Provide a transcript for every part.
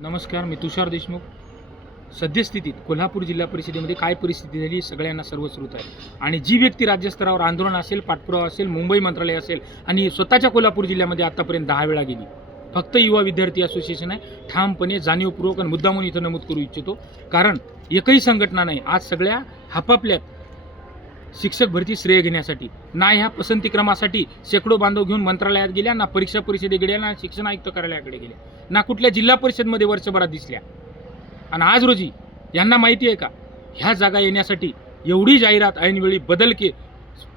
नमस्कार, मी तुषार देशमुख. सद्यस्थितीत कोल्हापूर जिल्हा परिषदेमध्ये काय परिस्थिती झाली सगळ्यांना सर्वश्रुत आहे. आणि जी व्यक्ती राज्यस्तरावर आंदोलन असेल, पाठपुरावा असेल, मुंबई मंत्रालय असेल आणि स्वतःच्या कोल्हापूर जिल्ह्यामध्ये आतापर्यंत 10 वेळा गेली. फक्त युवा विद्यार्थी असोसिएशन आहे. ठामपणे जाणीवपूर्वक आणि मुद्दामून इथं नमूद करू इच्छितो, कारण एकही संघटना नाही आज सगळ्या आपापल्यात शिक्षक भरती श्रेय घेण्यासाठी, ना ह्या पसंतीक्रमासाठी शेकडो बांधव घेऊन मंत्रालयात गेल्या, ना परीक्षा परिषदेत गेल्या, ना शिक्षण आयुक्त कार्यालयाकडे गेल्या, ना कुठल्या जिल्हा परिषदमध्ये वर्षभरात दिसल्या. आणि आज रोजी यांना माहिती आहे का, ह्या जागा येण्यासाठी एवढी जाहिरात ऐनवेळी बदल के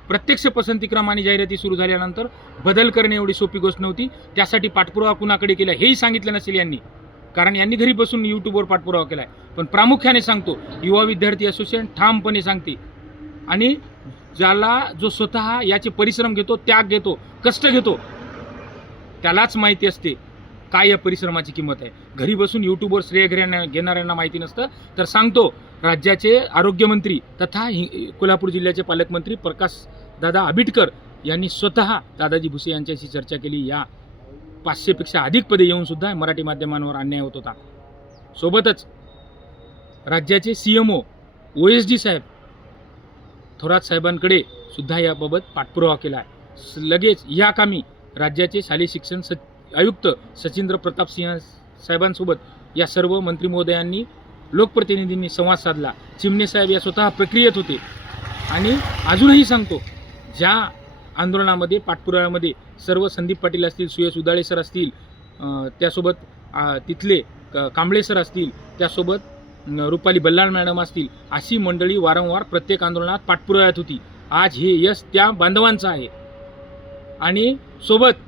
प्रत्यक्ष पसंतीक्रम आणि जाहिराती सुरू झाल्यानंतर बदल करणे एवढी सोपी गोष्ट नव्हती. त्यासाठी पाठपुरावा कुणाकडे केला हेही सांगितलं नसेल यांनी, कारण यांनी घरी बसून यूट्यूबवर पाठपुरावा केला आहे. पण प्रामुख्याने सांगतो, युवा विद्यार्थी असोसिएशन ठामपणे सांगते आणि ज्याला जो स्वतः याचे परिश्रम घेतो, त्याग घेतो, कष्ट घेतो, त्यालाच माहिती असते काय या परिश्रमाची किंमत आहे. घरी बसून यूट्यूबवर श्रेय घेणाऱ्यांना माहिती नसतं. तर सांगतो, राज्याचे आरोग्यमंत्री तथा कोल्हापूर जिल्ह्याचे पालकमंत्री प्रकाश दादा आबिटकर यांनी स्वतः दादाजी भुसे यांच्याशी चर्चा केली. या 500 पेक्षा अधिक पदे येऊन सुद्धा मराठी माध्यमांवर अन्याय होत होता. सोबतच राज्याचे CMO OSD साहेब थोरात साहेबांकडे सुद्धा याबाबत पाठपुरावा केला आहे. लगेच या कामी राज्याचे शालेय शिक्षण आयुक्त सचिंद्र प्रताप सिंह साहेबांसोबत या सर्व मंत्री महोदयांनी, लोकप्रतिनिधींनी संवाद साधला. चिमणे साहेब या स्वतः प्रक्रियेत होते. आणि अजूनही सांगतो, ज्या आंदोलनामध्ये पाठपुराव्यामध्ये सर्व संदीप पाटील असतील, सुयश उदाळे सर असतील, त्यासोबत तिथले कांबळे सर असतील, त्यासोबत रुपाली बल्लाळ मॅडम असतील, अशी मंडळी वारंवार प्रत्येक आंदोलनात पाठपुराव्यात होती. आज हे यश त्या बांधवांचं आहे. आणि सोबत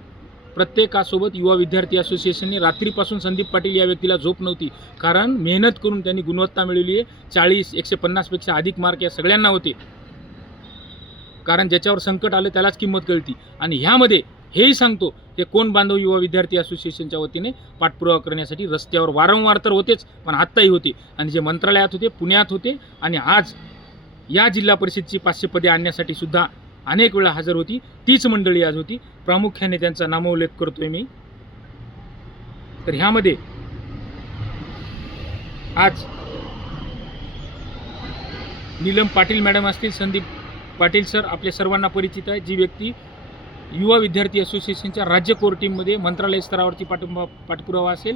प्रत्येकासोबत युवा विद्यार्थी असोसिएशनने रात्रीपासून संदीप पाटील या व्यक्तीला झोप नव्हती, कारण मेहनत करून त्यांनी गुणवत्ता मिळवली आहे. 40, 150 पेक्षा अधिक मार्क या सगळ्यांना होते, कारण ज्याच्यावर संकट आलं त्यालाच किंमत कळती. आणि ह्यामध्ये हेही सांगतो, ते कोण बांधव युवा विद्यार्थी असोसिएशनच्या वतीने पाठपुरावा करण्यासाठी रस्त्यावर वारंवार तर होतेच, पण आत्ताही होते. आणि जे मंत्रालयात होते, पुण्यात होते, आणि आज या जिल्हा परिषदची 500 पदे आणण्यासाठी सुद्धा अनेक वेळा हजर होती. तीच मंडळी आज होती. प्रामुख्याने त्यांचा नामोल्लेख करतोय मी. तर ह्यामध्ये आज नीलम पाटील मॅडम असतील, संदीप पाटील सर आपल्या सर्वांना परिचित आहे, जी व्यक्ती युवा विद्यार्थी असोसिएशनच्या राज्य कोर टीममध्ये मंत्रालय स्तरावरती पाठपुरावा असेल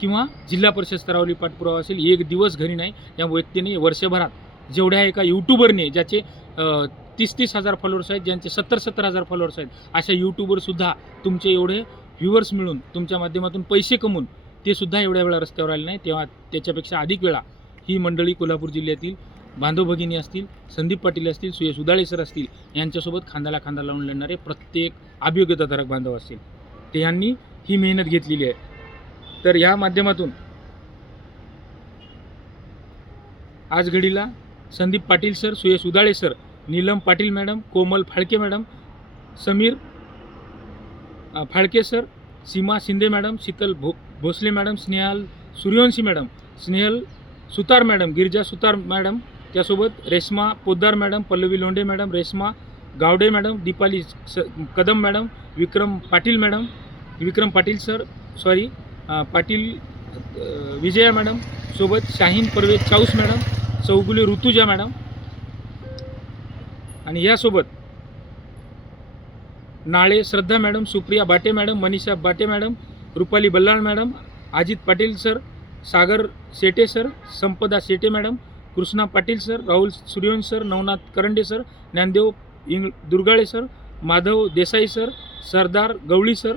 किंवा जिल्हा परिषद स्तरावरती पाठपुरावा असेल, एक दिवस घरी नाही. या व्यक्तीने वर्षभरात जेवढ्या एका यूट्यूबरने, ज्याचे 30-30 हजार फॉलोअर्स आहेत, ज्यांचे 70-70 हजार फॉलोअर्स आहेत, अशा यूट्यूबरसुद्धा तुमचे एवढे व्ह्यूअर्स मिळून तुमच्या माध्यमातून पैसे कमवून ते सुद्धा एवढ्या वेळा रस्त्यावर आले नाही. तेव्हा त्याच्यापेक्षा अधिक वेळा ही मंडळी कोल्हापूर जिल्ह्यातील बांधव भगिनी असतील, संदीप पाटील असतील, सुयश उदाळे सर असतील, यांच्यासोबत खांद्याला खांदा लावून लढणारे प्रत्येक अभियोग्यताधारक बांधव असतील, ते यांनी ही मेहनत घेतलेली आहे. तर या माध्यमातून आज घडीला Sandeep Patil sir, Suyash Udale sir, Neelam Patil madam, Komal Phalke madam, Sameer Phalke sir, Seema Shinde madam, Sheetal Bhosale madam, Snehal Suryavanshi madam, Snehal Sutar madam, Girija Sutar madam, त्यासोबत Reshma Poddar madam, Pallavi Londhe madam, Reshma Gawade madam, Deepali Kadam madam, Vikram Patil sir, Patil Vijaya madam, सोबत शाहीन परवेज चाऊस मॅडम, चौगुले ऋतुजा मॅडम, आणि यासोबत नाळे श्रद्धा मॅडम, सुप्रिया बाटे madam, Manisha Bate madam, Rupali Ballal madam, Ajit Patil sir, Sagar Shete sir, Sampada Shete madam, Krishna Patil sir, Rahul Suryavansh sir, Navnath Karande sir, Dnyandev Durgale sir, Madhav Desai sir, Sardar Gawali sir,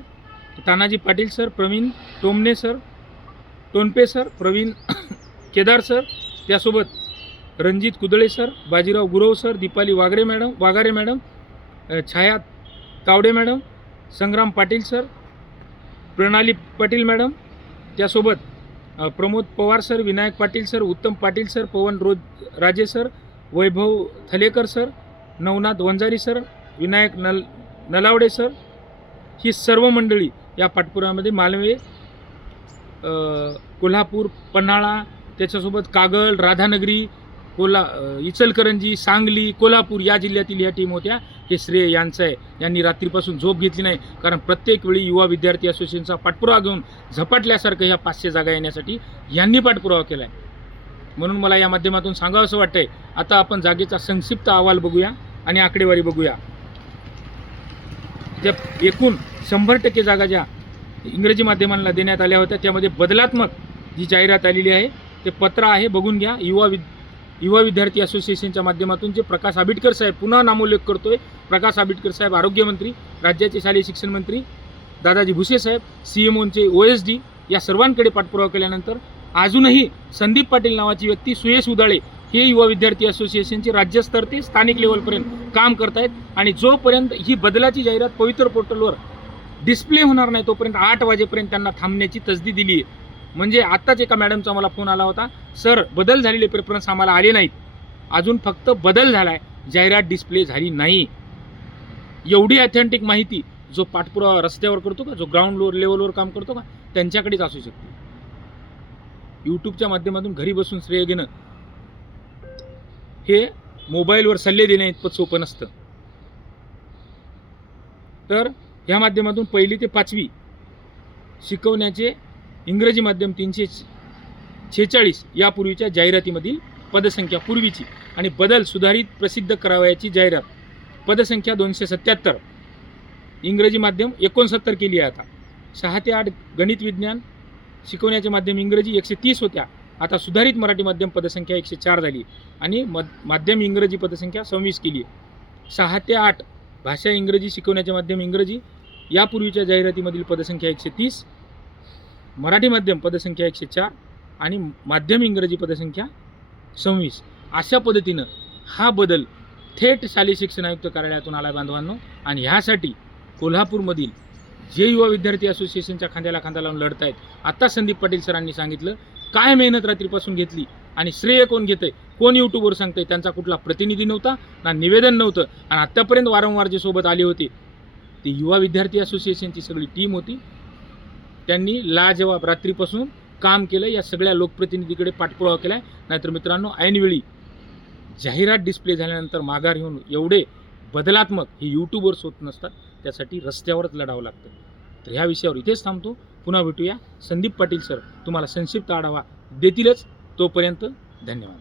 Tanaji Patil sir, Pravin Tonpe sir, Pravin Kedar sir, त्यासोबत Ranjit Kudale sir, Bajirao Gurav sir, Deepali Waghare madam, Chhaya Tawde madam, Sangram Patil sir, Pranali Patil madam, त्यासोबत Pramod Pawar sir, Vinayak Patil sir, उत्तम Patil sir, Pavan Raje sir, Vaibhav Thalekar sir, Navnath Vanjari sir, Vinayak Nalawade sir, ही सर्व मंडळी या पाठपुराव्यामध्ये मालवे, कोल्हापूर, पन्हाळा, त्याच्यासोबत कागल, राधानगरी, इचलकरंजी, सांगली, कोल्हापूर या जिल्ह्यातील ह्या टीम होत्या. हे श्रेय यांचं आहे. यांनी रात्रीपासून झोप घेतली नाही, कारण प्रत्येक वेळी युवा विद्यार्थी असोसिएशनचा पाठपुरावा घेऊन झपाटल्यासारखं ह्या 500 जागा येण्यासाठी यांनी पाठपुरावा केला आहे. म्हणून मला या माध्यमातून सांगावं असं वाटतंय, आता आपण जागेचा संक्षिप्त अहवाल बघूया आणि आकडेवारी बघूया. त्या एकूण 100% जागा ज्या इंग्रजी माध्यमांना देण्यात आल्या होत्या त्यामध्ये बदलात्मक जी जाहिरात आलेली आहे ते पत्र आहे, बघून घ्या. युवा विद्यार्थी असोसिएशनच्या माध्यमातून जे प्रकाश आंबेडकर साहेब, पुन्हा नामोल्लेख करतोय, प्रकाश आंबेडकर साहेब आरोग्यमंत्री, राज्याचे शालेय शिक्षण मंत्री दादाजी भुसे साहेब, CMOचे OSD या सर्वांकडे पाठपुरावा केल्यानंतर अजूनही संदीप पाटील नावाची व्यक्ती, सुयश उदाळे हे युवा विद्यार्थी असोसिएशनचे राज्यस्तर ते स्थानिक लेवलपर्यंत काम करतायत. आणि जोपर्यंत ही बदलाची जाहिरात पवित्र पोर्टलवर डिस्प्ले होणार नाही तोपर्यंत 8 वाजेपर्यंत त्यांना थांबण्याची तसदी दिली आहे. म्हणजे आत्ताच एका मॅडमचा मला फोन आला होता, सर बदल झालेले प्रेफरन्स आम्हाला आले नाहीत, अजून फक्त बदल झाला आहे, जाहिरात डिस्प्ले झाली नाही. एवढी ऑथेंटिक माहिती जो पाठपुरावा रस्त्यावर करतो का, जो ग्राउंड लेवलवर काम करतो का, त्यांच्याकडेच असू शकते. यूट्यूबच्या माध्यमातून घरी बसून श्रेय घेणं हे मोबाईलवर सल्ले देण्या इतपत सोपं नसतं. तर ह्या माध्यमातून 1ली ते 5वी शिकवण्याचे इंग्रजी माध्यम 346 यापूर्वीच्या जाहिरातीमधील पदसंख्या पूर्वीची आणि बदल सुधारित प्रसिद्ध करावयाची जाहिरात पदसंख्या 277, इंग्रजी माध्यम 69 केली आहे. आता 6 ते 8 गणित विज्ञान शिकवण्याचे माध्यम इंग्रजी 130 होत्या, आता सुधारित मराठी माध्यम पदसंख्या 104 झाली आणि माध्यम इंग्रजी पदसंख्या 26 केली आहे. 6 ते 8 भाषा इंग्रजी शिकवण्याचे माध्यम इंग्रजी यापूर्वीच्या जाहिरातीमधील पदसंख्या 130, मराठी माध्यम पदसंख्या 104 आणि माध्यम इंग्रजी पदसंख्या 26. अशा पद्धतीनं हा बदल थेट शालेय शिक्षण आयुक्त कार्यालयातून आला बांधवांनो. आणि ह्यासाठी कोल्हापूरमधील जे युवा विद्यार्थी असोसिएशनच्या खांद्याला खांदा लावून लढत आहेत, आत्ता संदीप पाटील सरांनी सांगितलं काय मेहनत रात्रीपासून घेतली आणि श्रेय कोण घेतंय, कोण यूट्यूबवर सांगतंय, त्यांचा कुठला प्रतिनिधी नव्हता ना निवेदन नव्हतं. आणि आत्तापर्यंत वारंवार जे सोबत आले होते ते युवा विद्यार्थी असोसिएशनची सगळी टीम होती. त्यांनी लाजवाब रात्रीपासून काम केलं, या सगळ्या लोकप्रतिनिधीकडे पाठपुरावा केला. नाहीतर मित्रांनो, ऐनवेळी जाहिरात डिस्प्ले झाल्यानंतर माघार घेऊन एवढे बदलात्मक हे यूट्यूबवर होत नसतात, त्यासाठी रस्त्यावरच लढावं लागतं. तर ह्या विषयावर इथेच थांबतो. पुन्हा भेटूया. संदीप पाटील सर तुम्हाला संक्षिप्त आढावा देतीलच. तोपर्यंत धन्यवाद.